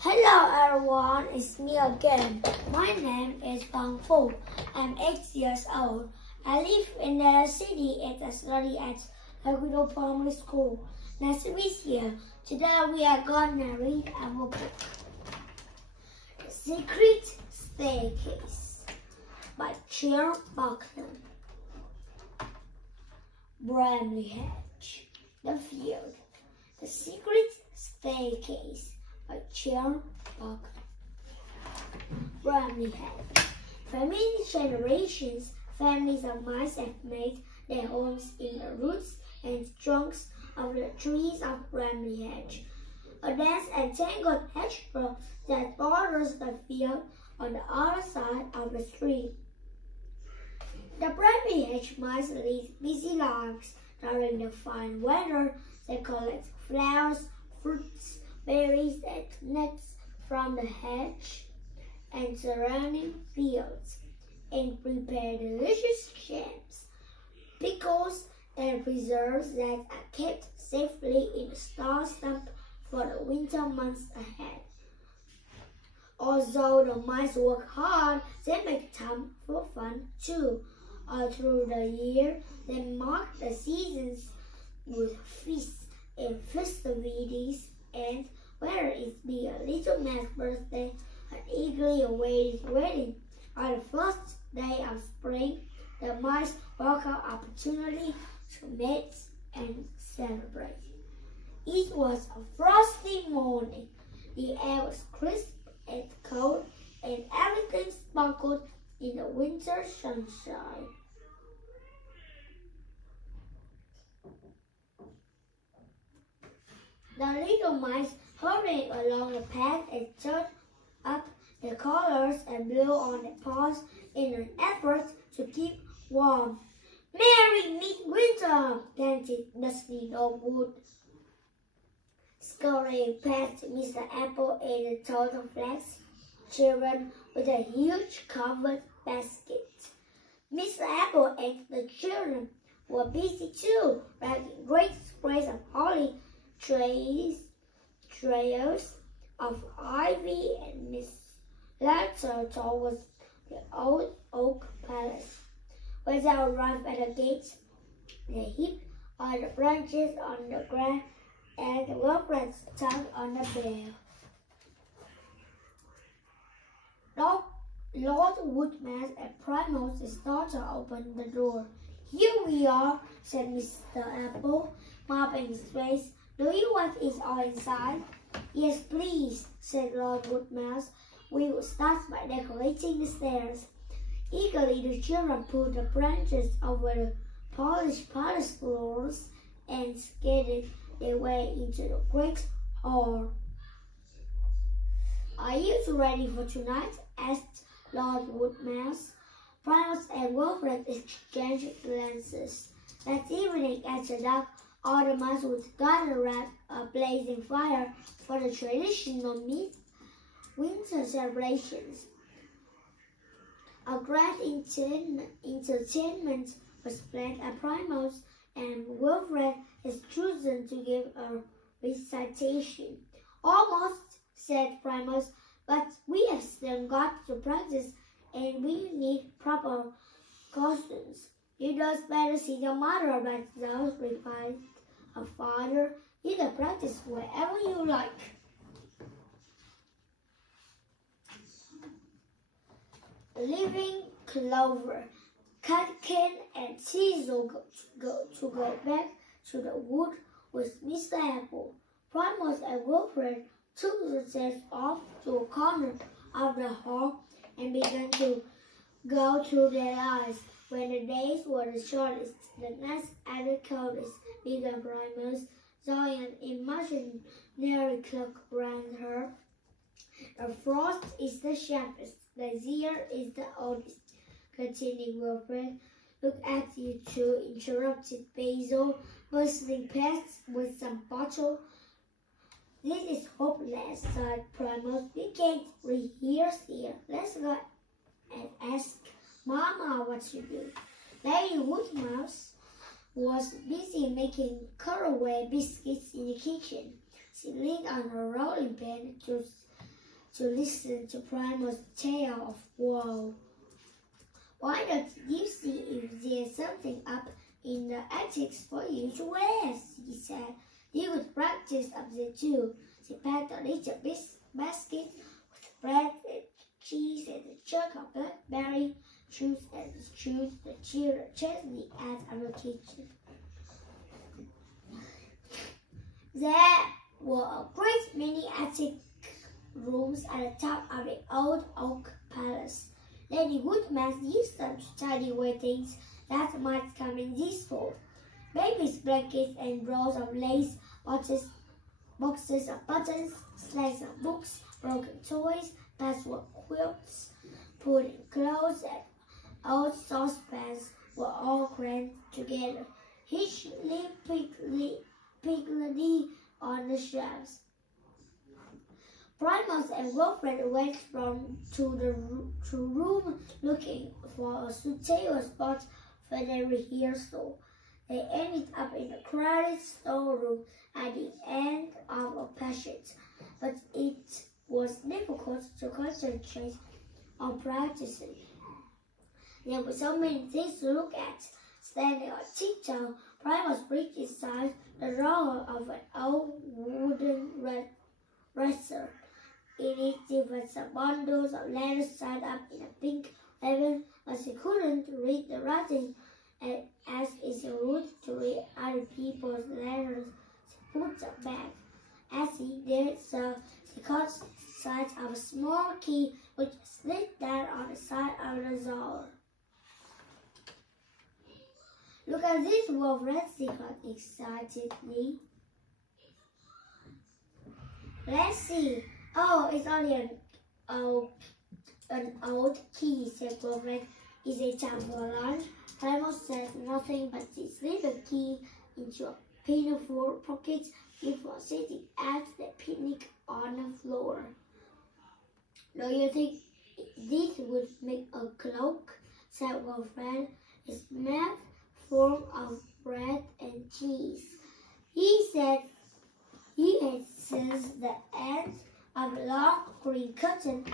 Hello everyone, it's me again. My name is Bang Fu. I'm 8 years old. I live in the city and I study at Lagudo Primary School. Nice to meet you. Today we are gonna read our book, The Secret Staircase by Charles Buckland. Bramley Hedge, The Field, The Secret Staircase by Charles Buckland. Bramley Hedge. For many generations, families of mice have made their homes in the roots and trunks of the trees of Bramley Hedge, a dense and tangled hedgerow that borders the field on the other side of the stream. The Bramley Hedge mice lead busy lives. During the fine weather, they collect flowers, fruits, berries, and nuts from the hedge and surrounding fields, and prepare delicious jams, pickles, and preserves that are kept safely in a store stump for the winter months ahead. Although the mice work hard, they make time for fun too. All through the year, they mark the seasons with feasts and festivities, and whether it be a little man's birthday, an eagerly awaited wedding, or the first day of spring, the mice welcome opportunity to meet and celebrate. It was a frosty morning. The air was crisp and cold, and everything sparkled in the winter sunshine. The little mice hurried along the path and turned up their collars and blew on their paws in an effort to keep warm. "Merry midwinter!" panted Dusty Dogwood, scurrying past Mr. Apple and the Total Flax children with a huge covered basket. Mr. Apple and the children were busy too, dragging great sprays of holly, trails of ivy and mistletoe towards the old oak palace. When they arrived at the gates, they heaped all the branches on the ground and the Wilfred's tongue on the bell. Lord Woodmouse and Primrose started to open the door. "Here we are," said Mr. Apple, mopping his face. "Do you want it all inside?" "Yes, please," said Lord Woodmouse. "We will start by decorating the stairs." Eagerly, the children pulled the branches over the polished floors and skated their way into the great hall. "Are you two ready for tonight?" asked Lord Woodmouse. Primrose and Wilfred exchanged glances. That evening, after dark, all the mice would gather around a blazing fire for the traditional winter celebrations. A grand entertainment was planned, and Primrose and Wilfred has chosen to give a recitation. "Almost," said Primrose, "but we have still got to practice, and we need proper costumes." "You'd better see your mother about those," replied her father. "You can practice wherever you like." Leaving Clover, Cutkin, and Teasel to go back to the wood with Mr. Apple, Primrose and Wilfred took themselves off to a corner of the hall and began to go through their lives. When the days were the shortest, the nights are the coldest, began Primrose, drawing an imaginary cloak around her. "The frost is the sharpest, the year is the oldest," continued Wilfred. "Look at you two," interrupted Basil, bursting past with some bottle. "This is hopeless," sighed Primrose. "We can't rehearse here. Let's go and ask Mama what to do." Lady Woodmouse was busy making caraway biscuits in the kitchen. She leaned on her rolling pin to to listen to Primal's tale of woe. Why don't you see if there's something up in the attics for you to wear? She said. You could practice up there too. She packed a little basket with bread and cheese and a jug of blackberry juice and strewed the chutney out of the kitchen. There were a great many attic rooms at the top of the old oak palace. Lady Woodman used them to tidy away things that might come in useful. Baby's blankets and rolls of lace, boxes of buttons, slabs of books, broken toys, patchwork quilts, pudding clothes, and old saucepans were all crammed together, hugely piggly on the shelves. Primus and Wilfred went to room looking for a suitable spot for their rehearsal. They ended up in a crowded storeroom at the end of a passage, but it was difficult to concentrate on practicing. There were so many things to look at. Standing on tiptoe, Primus reached inside the drawer of an old wooden dresser. In it were some bundles of letters tied up in a pink ribbon, but she couldn't read the writing, and as is rude to read other people's letters, she put them back. As she did so, she caught sight of a small key which slid down on the side of the drawer. Look at this, Wilfred, she cried excitedly. Let's see. Oh, it's only an old key, said Wilfred. Is it time for lunch? Primus said nothing, but she slipped the key into a pinafore pocket before sitting at the picnic on the floor. Do you think this would make a cloak? Said Wilfred. It's made form of bread and cheese. He said he had seized the end of a long green curtain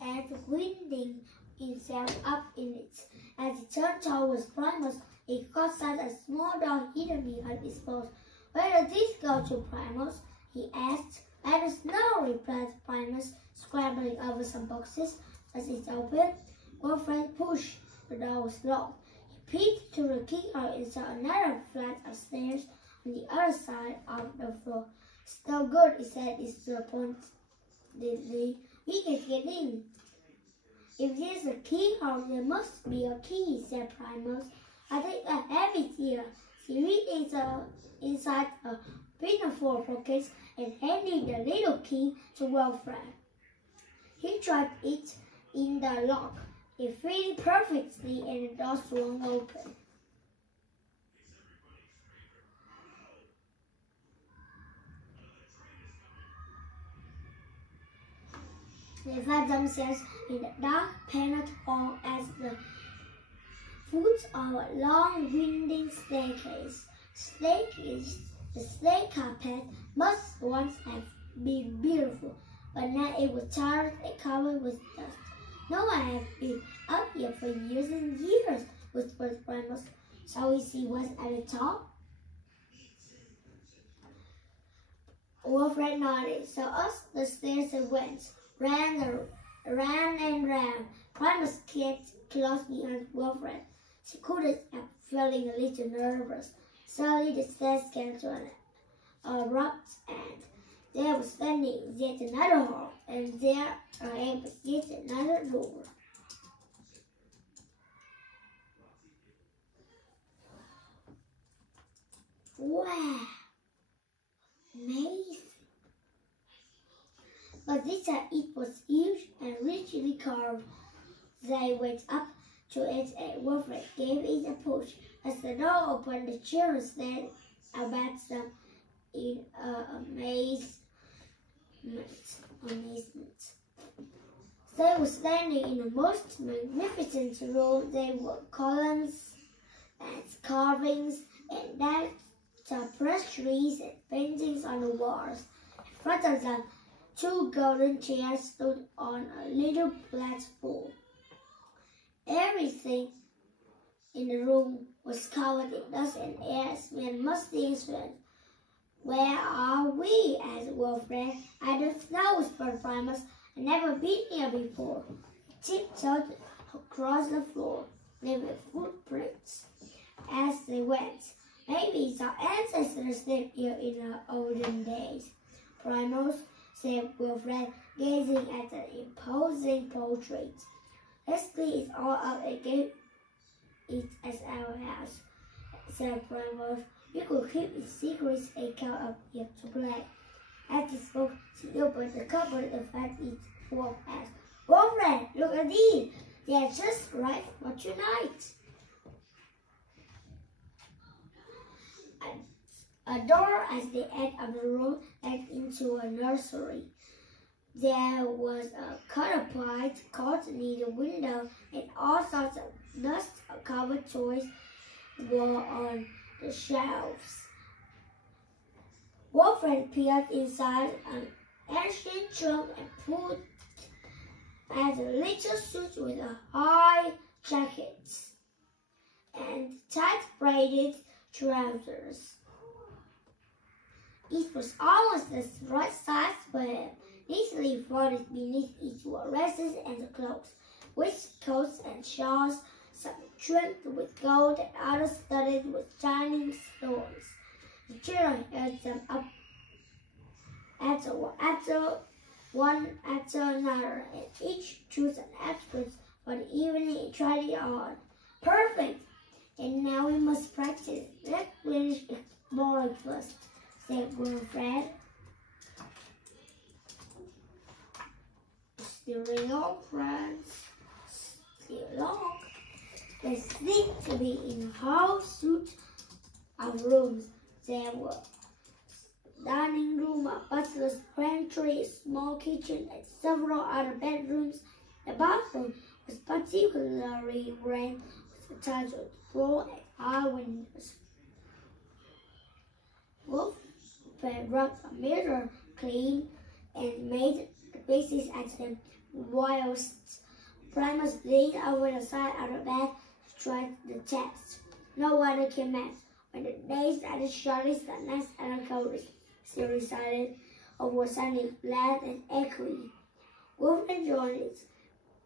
and winding himself up in it. As he turned towards Primus, he caught sight of a small door hidden behind his post. Where does this go to, Primus? He asked. I don't know, replied Primus, scrambling over some boxes. As it opened, Wilfred pushed. The door was locked. He peeked through the keyhole and saw another flight of stairs on the other side of the floor. It's no good, he said disappointedly. We can get in. If there's a keyhole, there must be a key, said Primus. I think I have it here. He reached inside a pinafore pocket and handed the little key to Wilfred. He tried it in the lock. It fitted perfectly and the door swung open. They found themselves in the dark paneled hall at the foot of a long winding staircase. The stair carpet must once have been beautiful, but now it was tarred and covered with dust. No one had been up here for years and years, whispered Primus. Shall we see what's at the top? Wilfred nodded. So up the stairs they went, ran and ran. Primus kept close behind Wilfred. She couldn't help feeling a little nervous. Suddenly the stairs came to an abrupt end. There was standing yet another hall, and there was yet another door. Wow! Amazing! But this time it was huge and richly carved. They went up to it and Wilfred gave it a push. As the door opened, the children stared about them in amazement. They were standing in a most magnificent room. There were columns and carvings and tapestries and paintings on the walls. In front of them, Two golden chairs stood on a little platform. Everything in the room was covered in dust and air, smelled musty and sweat. "Where are we?" asked Wilfred. "I don't know," whispered Primus. "I've never been here before." They tiptoed across the floor, leaving footprints as they went. "Maybe our ancestors lived here in the olden days." "Primus," said Wilfred, gazing at the imposing portrait. "Let's clean it all up and give it as our house," said Primus. "You could keep its secrets and come up here to play." As he spoke, she opened the cupboard and found it full of eggs. "Wilfred, look at these! They are just right for tonight." A door at the end of the room led into a nursery. There was a catapult caught near the window, and all sorts of dust-covered toys were on the shelves. Wilfred peered inside an ancient trunk and pulled out a little suit with a high jacket and tight braided trousers. It was almost the right size for him. Neatly folded beneath it were dresses and cloaks, waistcoats and shawls, some trimmed with gold and others studded with shining stones. The children held them up one after another, and each chose an outfit for the evening and tried it on. "Perfect! And now we must practice. Let's finish exploring first," said Wilfred. Still on, friends. Still on. There seemed to be in a whole suite of rooms. There were dining room, a butler's pantry, a small kitchen, and several other bedrooms. The bathroom was particularly grand, with a tiled floor and high windows. Wilfred rubbed a mirror clean and made the faces at them, whilst Primus leaned over the side of the bed to try the test. No water came out. When the days are the shortest, the nights are the coldest, she recited over sounding flat and echoey. Wilfred joined it,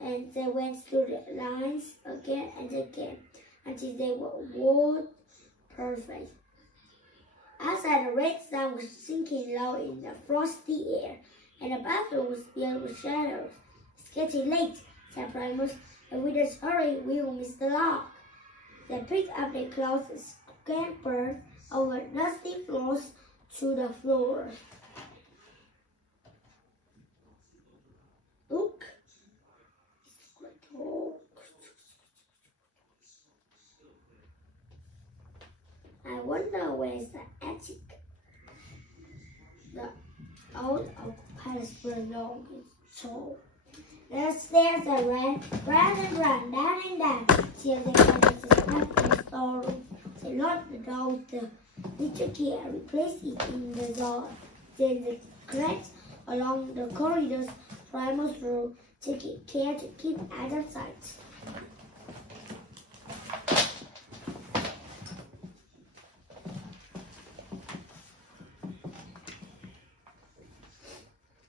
and they went through the lines again and again until they were word perfect. Outside, the red sun was sinking low in the frosty air, and the bathroom was filled with shadows. "It's getting late," said Primus. "If we just hurry, we will miss the lark." They picked up their clothes and scampered over dusty floors to the floor. Look. I wonder where's the attic. The old oak palace belonged to. The stairs they ran, round and round, down and down, till they got to the top of the storeroom. They locked the door with the little key and replaced it in the door. Then they crept along the corridors Primus drew, taking care to keep out of sight.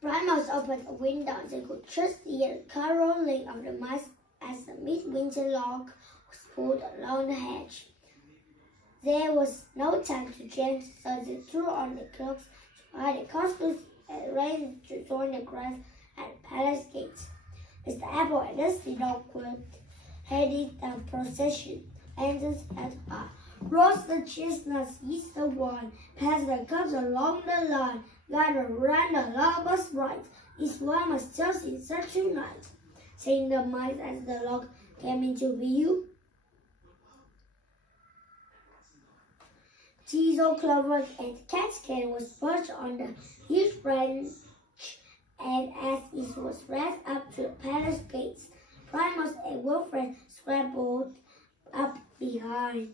Primus opened a window. They could just hear the caroling of the mice as the midwinter log was pulled along the hedge. There was no time to change, so they threw on the cloaks to hide the costumes and ran to join the grass at the palace gates. Mr. Apple and Dusty Dogwood headed the procession. Lanterns at high. Roasted chestnuts east the one, past the cups along the line, gathered round the lobber's bright. This one must just in such a night, saying the mice as the log came into view. Teasel, Clover, and Catskin was perched on the huge branch, and as it was raised up to the palace gates, Primus and Wilfred scrambled up behind.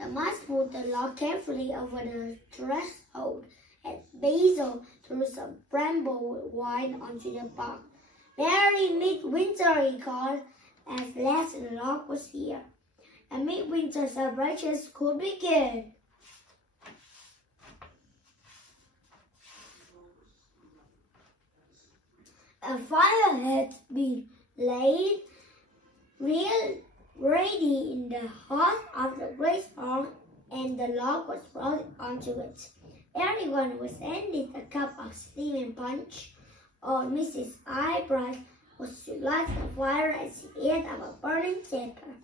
The mice put the log carefully over the threshold, and Basil threw some bramble wine onto the bark. "Merry midwinter," he called, as last the log was here. And midwinter celebrations could begin. A fire had been laid ready in the hearth of the great farm, and the log was brought onto it. Everyone was handed a cup of steaming punch. Old Mrs. Eyebright was to light the fire at the end of a burning taper.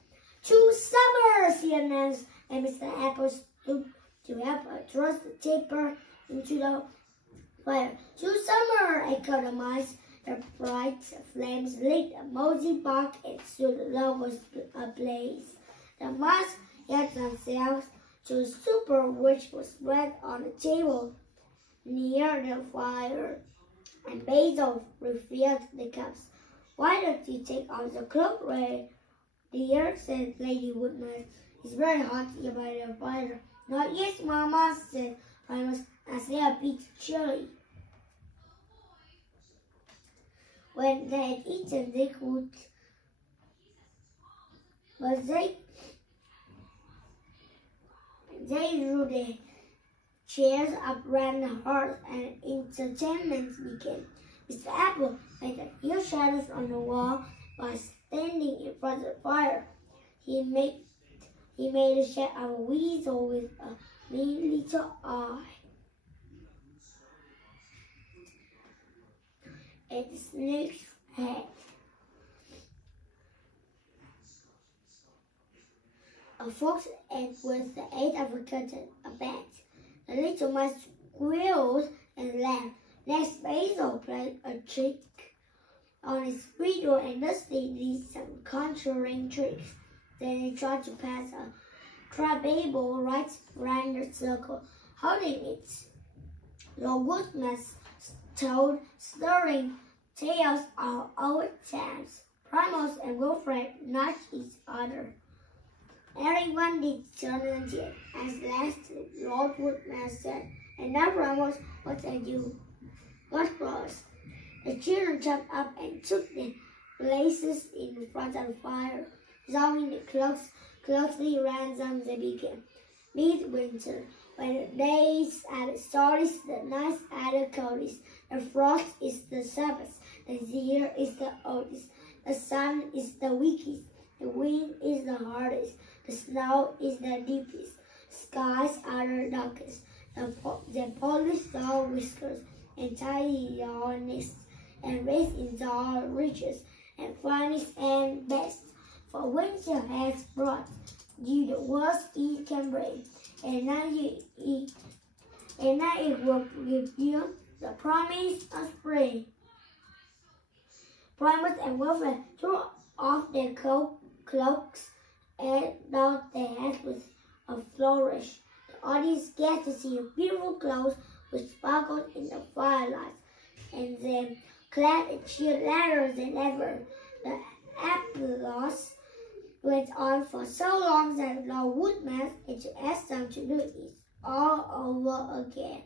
"2 summers," he announced, and Mr. Apple stooped to help her thrust the taper into the fire. "2 summers," echoed the mice. The bright flames lit the mossy bark, and soon the log was ablaze. The mice helped themselves to supper, which was spread on the table near the fire, and Basil refilled the cups. "Why don't you take off the cloak, dear?" said Lady Woodmouse. "It's very hot here by the fire." "Not yet, Mamma," said Primus, "as they are a bit chilly." When they had eaten, they could, but they drew the chairs up round the hearth, and entertainment began. Mr. Apple made a few shadows on the wall by standing in front of the fire. He made a shape of a weasel with a mean little eye, and a snake's head. A fox, and with the aid of a curtain, a bat. The little mice squealed and laughed. Next, Basil played a trick on his fiddle, and Dusty did some conjuring tricks. Then he tried to pass a crabapple right round the circle, holding it. The woodmouse told stirring tales of old times. Primus and Wilfred nudged each other. Everyone did turn and did, as last Lord Woodmouse said, "And now, Primus, what are you?" "What clothes?" The children jumped up and took their places in front of the fire. Drawing the cloaks closely around them, they began. "Midwinter, when the days are the shortest, the nights are the coldest, the frost is the Sabbath, the year is the oldest, the sun is the weakest, the wind is the hardest, the snow is the deepest, skies are the darkest, the polished doll whiskers, and tidy your nest, and race in all riches, and finest and best. For winter has brought you the worst it can bring, and now it will give you the promise of spring." Primus and Wilfred threw off their cloaks and bowed their heads with a flourish. The audience gathered to see beautiful clothes which sparkled in the firelight, and then clapped and cheered louder than ever. The applause went on for so long that Lord Woodmouse had to ask them to do it all over again.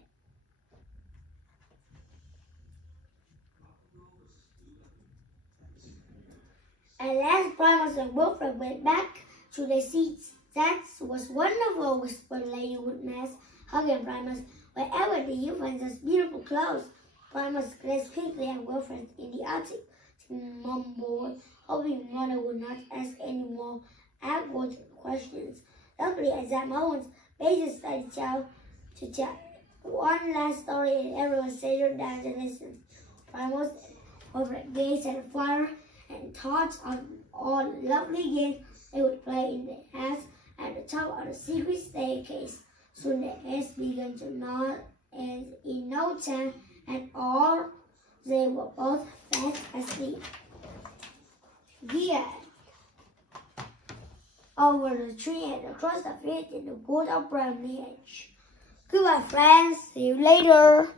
At last, Primus and Wilfred went back to their seats. "That was wonderful," whispered Lady Woodmouse, hugging Primus. "Wherever did you find such beautiful clothes?" Primus glanced quickly at Wilfred in the attic, mumbled, hoping Mother would not ask any more awkward questions. Luckily, at that moment, Basil started to tell one last story, and everyone settled down to listen. Primus and Wilfred gazed at the fire and thought of all the lovely games they would play in the house at the top of the secret staircase. Soon their heads began to nod, and in no time at all, they were both fast asleep. The end. Over the tree and across the field in the wood of Bramley Hedge. Goodbye, friends. See you later.